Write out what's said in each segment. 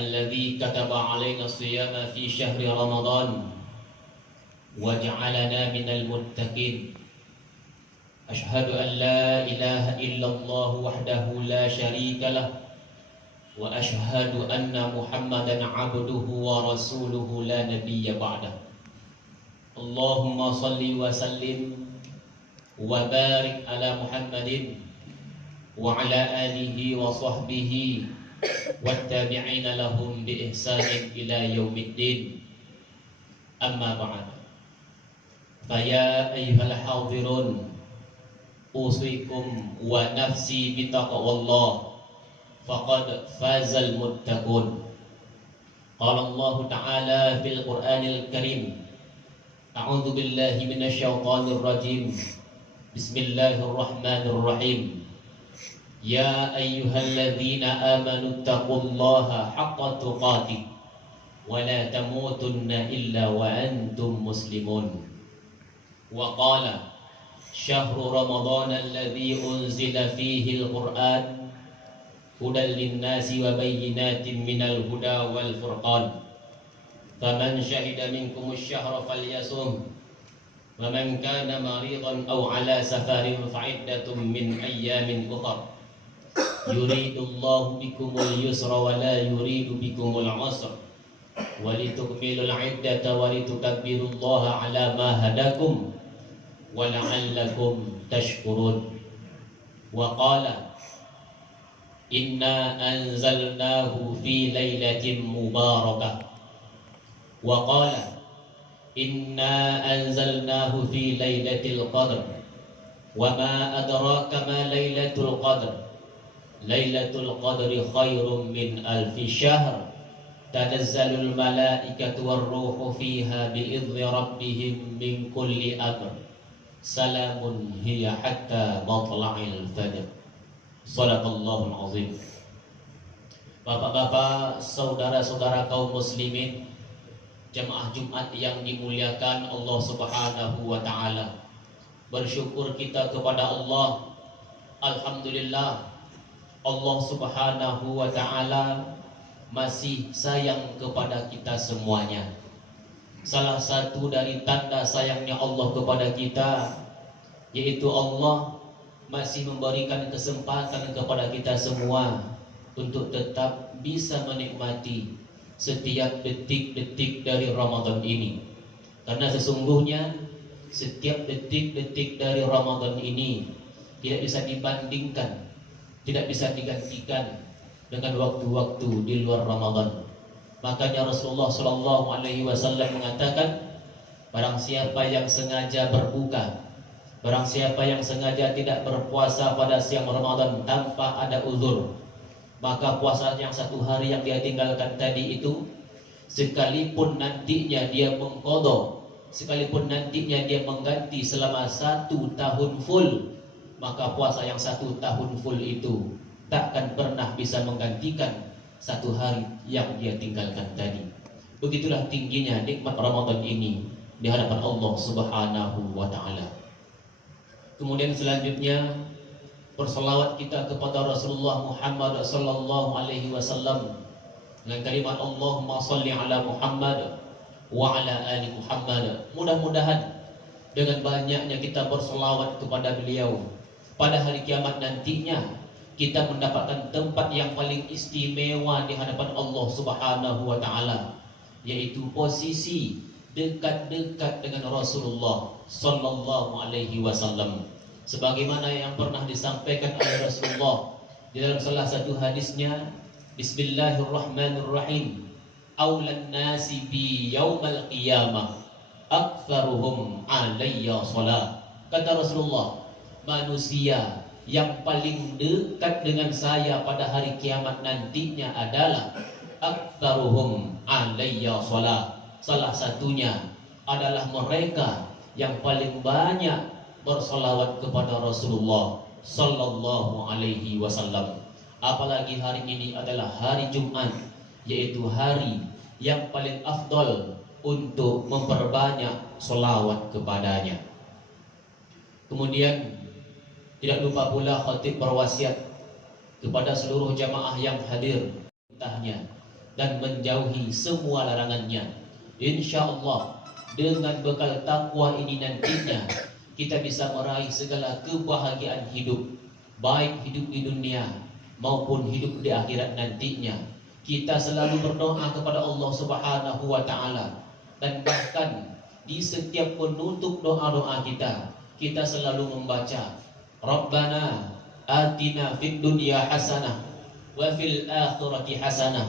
الذي كتب علينا الصيام في شهر رمضان وجعلنا من المتقين أشهد أن لا إله إلا الله وحده لا شريك له وأشهد أن محمدا عبده ورسوله لا نبي بعده اللهم صل وسلم وبارك على محمد وعلى آله وصحبه والتابعين لهم بإحسان إلى يوم الدين أما بعد فيا أيها الحاضرون أوصيكم ونفسي بتقوى الله فقد فاز المتقون قال الله تعالى في القرآن الكريم أعوذ بالله من الشيطان الرجيم بسم الله الرحمن الرحيم يا أيها الذين آمنوا اتقوا الله حق تقاته ولا تموتن إلا وأنتم مسلمون وقال شهر رمضان الذي أنزل فيه القرآن هدى للناس وبينات من الهدى والفرقان فمن شهد منكم الشهر فليصم ومن كان مريضا أو على سفر فعدة من أيام أخر يريد الله بكم اليسر ولا يريد بكم العسر ولتكملوا العدة ولتكبروا الله على ما هداكم ولعلكم تشكرون وقال إنا أنزلناه في ليلة مباركة وقال إنا أنزلناه في ليلة القدر وما أدراك ما ليلة القدر ليلة القدر خير من ألف شهر تنزل الملائكة والروح فيها بإذن ربهم من كل أمر سلام هي حتى مطلع الفجر Sadaqallahul azim. Bapak-bapak, saudara-saudara kaum muslimin, jemaah Jumat yang dimuliakan Allah Subhanahu wa taala. Bersyukur kita kepada Allah. Alhamdulillah, Allah Subhanahu wa taala masih sayang kepada kita semuanya. Salah satu dari tanda sayangnya Allah kepada kita yaitu Allah masih memberikan kesempatan kepada kita semua untuk tetap bisa menikmati setiap detik-detik dari Ramadan ini. Karena sesungguhnya setiap detik-detik dari Ramadan ini tidak bisa dibandingkan, tidak bisa digantikan dengan waktu-waktu di luar Ramadan. Makanya Rasulullah SAW mengatakan, barang siapa yang sengaja berbuka, barang siapa yang sengaja tidak berpuasa pada siang Ramadan tanpa ada uzur, maka puasa yang satu hari yang dia tinggalkan tadi itu, sekalipun nantinya dia mengqadha, sekalipun nantinya dia mengganti selama 1 tahun full, maka puasa yang 1 tahun full itu takkan pernah bisa menggantikan 1 hari yang dia tinggalkan tadi. Begitulah tingginya nikmat Ramadan ini di hadapan Allah Subhanahu wa taala. Kemudian selanjutnya berselawat kita kepada Rasulullah Muhammad sallallahu alaihi wasallam dengan kalimat Allahumma shalli ala Muhammad wa ala ali Muhammad. Mudah-mudahan dengan banyaknya kita berselawat kepada beliau, pada hari kiamat nantinya kita mendapatkan tempat yang paling istimewa di hadapan Allah Subhanahu wa taala, yaitu posisi dekat-dekat dengan Rasulullah sallallahu alaihi wasallam. Sebagaimana yang pernah disampaikan oleh Rasulullah di dalam salah satu hadisnya, Bismillahirrahmanirrahim, aulan nasi bi yaumal qiyamah aktsaruhum alayya shalah. Kata Rasulullah, manusia yang paling dekat dengan saya pada hari kiamat nantinya adalah aktsaruhum alayya shalah. Salah satunya adalah mereka yang paling banyak bersalawat kepada Rasulullah sallallahu alaihi wasallam. Apalagi hari ini adalah hari Jumat, yaitu hari yang paling afdal untuk memperbanyak salawat kepadanya. Kemudian tidak lupa pula khatib berwasiat kepada seluruh jamaah yang hadir, entahnya dan menjauhi semua larangannya. Insya Allah dengan bekal takwa ini nantinya kita bisa meraih segala kebahagiaan hidup, baik hidup di dunia maupun hidup di akhirat nantinya. Kita selalu berdoa kepada Allah Subhanahu wa taala, dan bahkan di setiap penutup doa-doa kita selalu membaca Rabbana atina fid dunya hasanah wa fil akhirati hasanah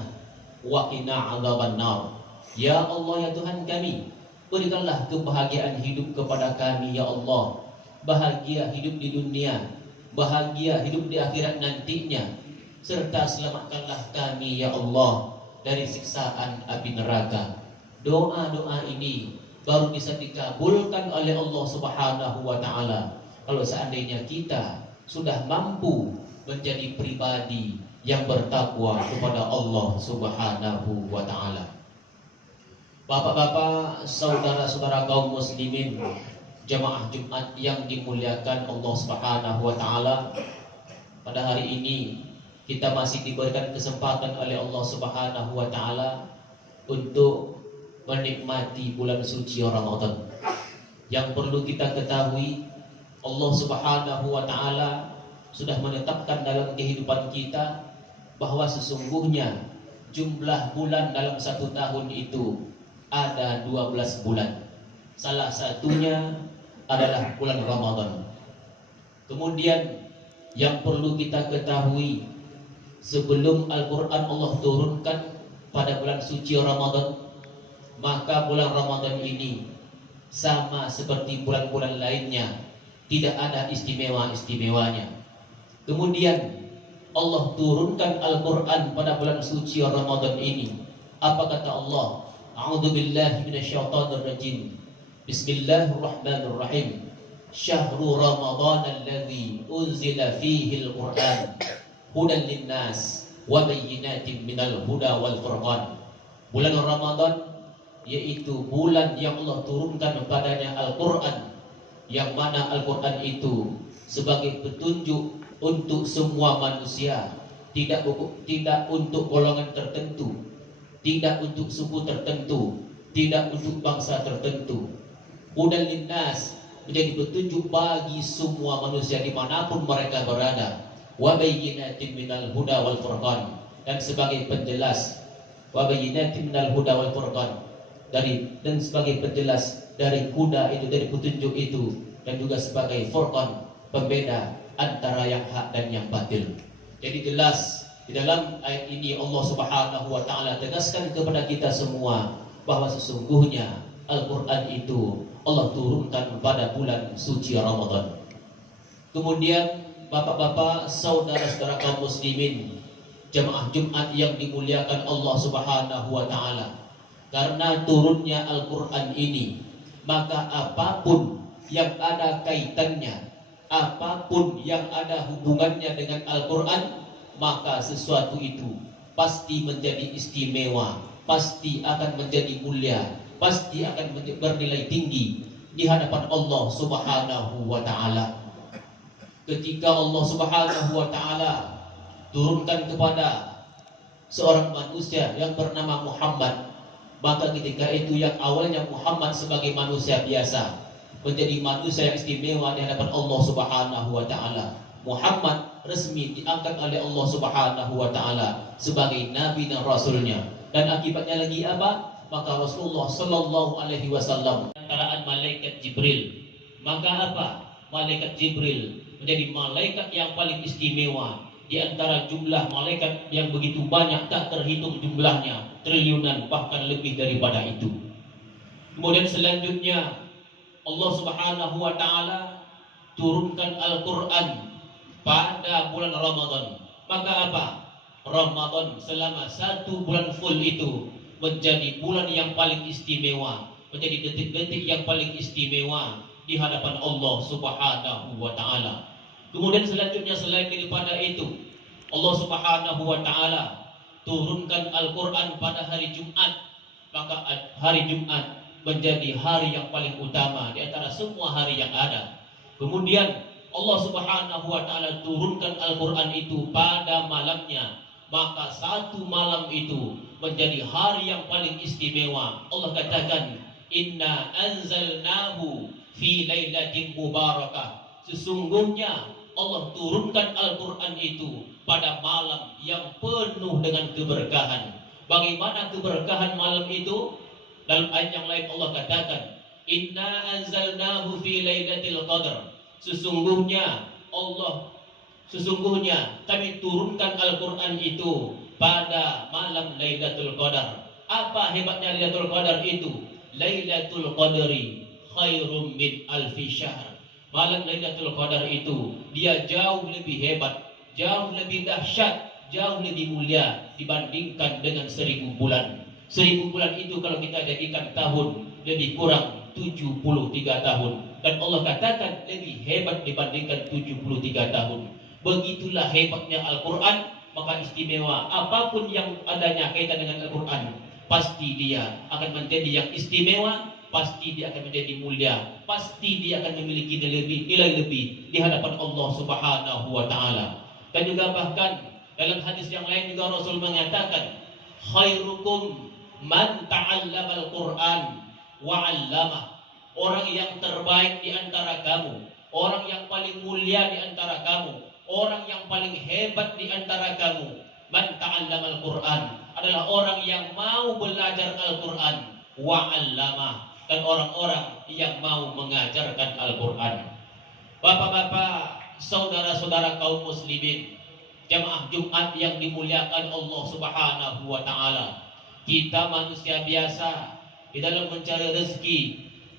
wa qina adzabannar. Ya Allah, ya Tuhan kami, berikanlah kebahagiaan hidup kepada kami ya Allah. Bahagia hidup di dunia, bahagia hidup di akhirat nantinya, serta selamatkanlah kami ya Allah dari siksaan api neraka. Doa-doa ini baru bisa dikabulkan oleh Allah Subhanahu wa taala kalau seandainya kita sudah mampu menjadi pribadi yang bertakwa kepada Allah Subhanahu wa taala. Bapak-bapak, saudara-saudara kaum muslimin, jamaah Jumat yang dimuliakan Allah Subhanahu wa taala, pada hari ini kita masih diberikan kesempatan oleh Allah Subhanahu wa taala untuk menikmati bulan suci Ramadan. Yang perlu kita ketahui, Allah Subhanahu wa taala sudah menetapkan dalam kehidupan kita bahwa sesungguhnya jumlah bulan dalam satu tahun itu ada 12 bulan. Salah satunya adalah bulan Ramadan. Kemudian yang perlu kita ketahui, sebelum Al-Quran Allah turunkan pada bulan suci Ramadan, maka bulan Ramadan ini sama seperti bulan-bulan lainnya, tidak ada istimewa-istimewanya. Kemudian Allah turunkan Al-Quran pada bulan suci Ramadan ini. Apa kata Allah? A'udzubillahi minasyaitonirrajim. Bismillahirrahmanirrahim. Syahrul Ramadan alladzi unzila fihi al-Quran hudan linnas wa bayyinatin minal huda wal furqan. Bulan Ramadan yaitu bulan yang Allah turunkan padanya Al-Quran, yang mana Al-Quran itu sebagai petunjuk untuk semua manusia, tidak untuk golongan tertentu, tidak untuk suku tertentu, tidak untuk bangsa tertentu. Hudan linnas, menjadi petunjuk bagi semua manusia dimanapun mereka berada. Wa bayyinatin minal huda wal furqan, dan sebagai penjelas, wa bayyinatin minal huda wal furqan, dan sebagai penjelas dari huda itu, dari petunjuk itu, dan juga sebagai furqan, pembeda antara yang hak dan yang batil. Jadi jelas di dalam ayat ini Allah Subhanahu wa taala tegaskan kepada kita semua bahwa sesungguhnya Al-Quran itu Allah turunkan pada bulan suci Ramadan. Kemudian bapak-bapak, saudara-saudara kaum muslimin, jamaah Jumat yang dimuliakan Allah Subhanahu wa taala, karena turunnya Al-Quran ini, maka apapun yang ada kaitannya, apapun yang ada hubungannya dengan Al-Quran, maka sesuatu itu pasti menjadi istimewa, pasti akan menjadi mulia, pasti akan bernilai tinggi di hadapan Allah Subhanahu wa taala. Ketika Allah Subhanahu wa taala turunkan kepada seorang manusia yang bernama Muhammad, maka ketika itu yang awalnya Muhammad sebagai manusia biasa menjadi manusia yang istimewa di hadapan Allah Subhanahu wa taala. Muhammad resmi diangkat oleh Allah Subhanahu wa taala sebagai nabi dan rasulnya. Dan akibatnya lagi apa? Maka Rasulullah sallallahu alaihi wasallam antaraan malaikat Jibril. Maka apa? Malaikat Jibril menjadi malaikat yang paling istimewa di antara jumlah malaikat yang begitu banyak tak terhitung jumlahnya, triliunan bahkan lebih daripada itu. Kemudian selanjutnya Allah Subhanahu wa taala turunkan Al-Quran pada bulan Ramadan. Maka apa? Ramadan selama 1 bulan full itu menjadi bulan yang paling istimewa, menjadi detik-detik yang paling istimewa di hadapan Allah Subhanahu wa taala. Kemudian selanjutnya selain daripada itu, Allah Subhanahu wa taala turunkan Al-Quran pada hari Jumat. Maka hari Jumat menjadi hari yang paling utama di antara semua hari yang ada. Kemudian Allah Subhanahu wa taala turunkan Al-Quran itu pada malamnya. maka satu malam itu menjadi hari yang paling istimewa. Allah katakan, inna anzalnahu fi lailatin mubarakah. Sesungguhnya Allah turunkan Al-Quran itu pada malam yang penuh dengan keberkahan. Bagaimana keberkahan malam itu? Dalam ayat yang lain Allah katakan, inna anzalnahu fi lailatul qadar. Sesungguhnya kami turunkan Al-Quran itu pada malam Lailatul Qadar. Apa hebatnya Lailatul Qadar itu? Lailatul Qadri khairum min alfi syahr. Malam Lailatul Qadar itu dia jauh lebih hebat, jauh lebih dahsyat, jauh lebih mulia dibandingkan dengan 1000 bulan. 1000 bulan itu kalau kita jadikan tahun, lebih kurang 73 tahun. Dan Allah katakan lebih hebat dibandingkan 73 tahun. Begitulah hebatnya Al-Quran. Maka istimewa apapun yang adanya kaitan dengan Al-Quran, pasti dia akan menjadi yang istimewa, pasti dia akan menjadi mulia, pasti dia akan memiliki nilai lebih di hadapan Allah Subhanahu wa taala. Dan juga bahkan dalam hadis yang lain juga Rasul mengatakan, khairukum man ta'allama al-Qur'an wa 'allamah. Orang yang terbaik di antara kamu, orang yang paling mulia di antara kamu, orang yang paling hebat di antara kamu, man ta'allama al-Qur'an, adalah orang yang mau belajar Al-Quran wa 'allamah, dan orang-orang yang mau mengajarkan Al-Quran. Bapak-bapak, saudara-saudara kaum muslimin, jamaah Jumat yang dimuliakan Allah Subhanahu wa taala. Kita manusia biasa di dalam mencari rezeki,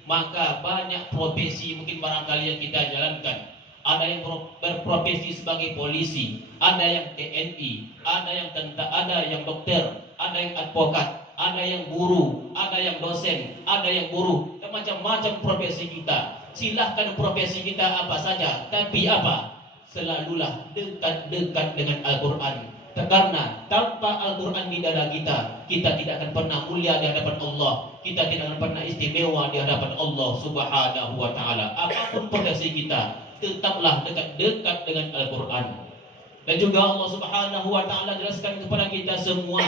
maka banyak profesi mungkin barangkali yang kita jalankan. Ada yang berprofesi sebagai polisi, ada yang TNI, ada yang tentara, ada yang dokter, ada yang advokat, ada yang guru, ada yang dosen, ada yang guru, dan macam-macam profesi kita. Silahkan profesi kita apa saja, tapi apa? Selalulah dekat-dekat dengan Al-Quran. Karena tanpa Al-Quran di dada kita, kita tidak akan pernah mulia di hadapan Allah, kita tidak akan pernah istimewa di hadapan Allah Subhanahu wa taala. Apapun profesi kita, tetaplah dekat-dekat dengan Al-Quran. Dan juga Allah Subhanahu wa taala jelaskan kepada kita semua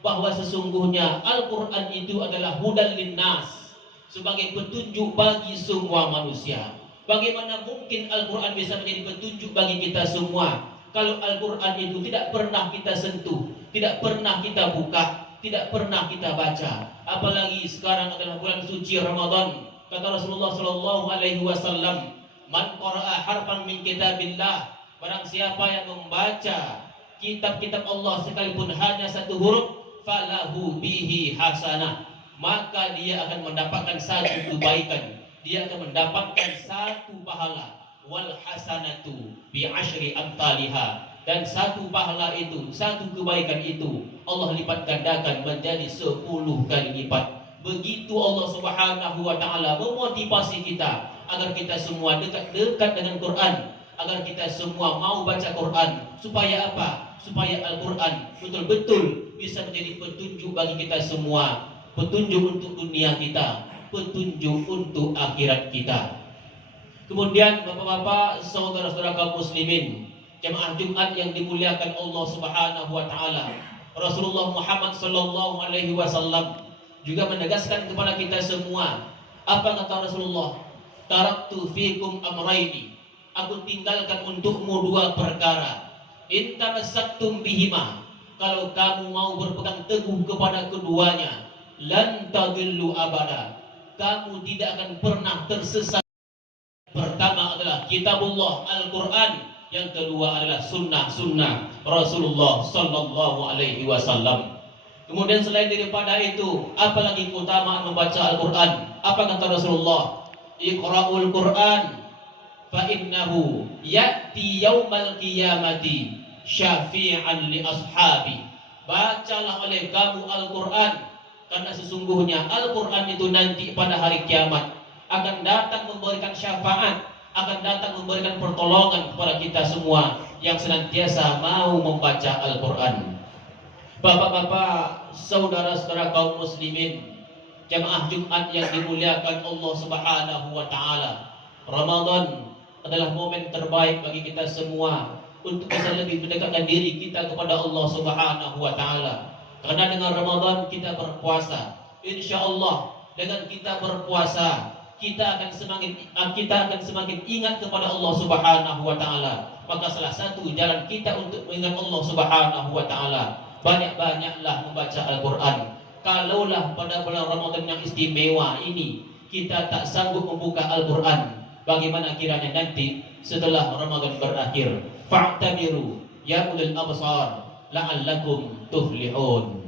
bahwa sesungguhnya Al-Quran itu adalah hudan linnas, sebagai petunjuk bagi semua manusia. Bagaimana mungkin Al-Quran bisa menjadi petunjuk bagi kita semua kalau Al-Quran itu tidak pernah kita sentuh, tidak pernah kita buka, tidak pernah kita baca? Apalagi sekarang adalah bulan suci Ramadan. Kata Rasulullah sallallahu alaihi wasallam, man qara'a harfan min kitabillah, barang siapa yang membaca kitab-kitab Allah sekalipun hanya satu huruf, falahu bihi hasanah, maka dia akan mendapatkan satu kebaikan, dia akan mendapatkan satu pahala. Wal hasanatu bi asyri amsalha, dan satu pahala itu, satu kebaikan itu Allah lipat gandakan menjadi 10 kali lipat. Begitu Allah Subhanahu wa taala memotivasi kita agar kita semua dekat-dekat dengan Quran, agar kita semua mau baca Quran. Supaya apa? Supaya Al-Quran betul-betul bisa menjadi petunjuk bagi kita semua, petunjuk untuk dunia kita, petunjuk untuk akhirat kita. Kemudian bapak-bapak, saudara-saudara kaum muslimin, jemaah Jumat yang dimuliakan Allah Subhanahu wa taala, Rasulullah Muhammad sallallahu alaihi wasallam juga menegaskan kepada kita semua. Apa kata Rasulullah? Taraktu fikum amraini, aku tinggalkan untukmu 2 perkara. In tamassaktum bihima, kalau kamu mau berpegang teguh kepada keduanya, lan tadillu abada, kamu tidak akan pernah tersesat. Pertama adalah kitabullah Al-Quran, yang kedua adalah sunnah Rasulullah sallallahu alaihi wasallam. Kemudian selain daripada itu, apalagi keutamaan membaca Al-Quran? Apa kata Rasulullah? Iqra'ul Quran fa innahu ya'ti yaumal qiyamati syafi'an li ashabi. Bacalah oleh kamu Al-Quran, karena sesungguhnya Al-Quran itu nanti pada hari kiamat akan datang memberikan syafaat, akan datang memberikan pertolongan kepada kita semua yang senantiasa mau membaca Al-Quran. Bapak-bapak, saudara-saudara kaum muslimin, jamaah Jumat yang dimuliakan Allah Subhanahu wa taala, Ramadan adalah momen terbaik bagi kita semua untuk bisa lebih mendekatkan diri kita kepada Allah Subhanahu wa taala. Karena dengan Ramadan kita berpuasa. Insya Allah dengan kita berpuasa kita akan semakin ingat kepada Allah Subhanahu wa taala. Maka salah satu jalan kita untuk mengingat Allah Subhanahu wa taala, banyak-banyaklah membaca Al-Qur'an. Kalaulah pada bulan Ramadan yang istimewa ini kita tak sanggup membuka Al-Qur'an, bagaimana kiranya nanti setelah Ramadan berakhir? Fa'tabiru ya ulil absar la'allakum tuflihun.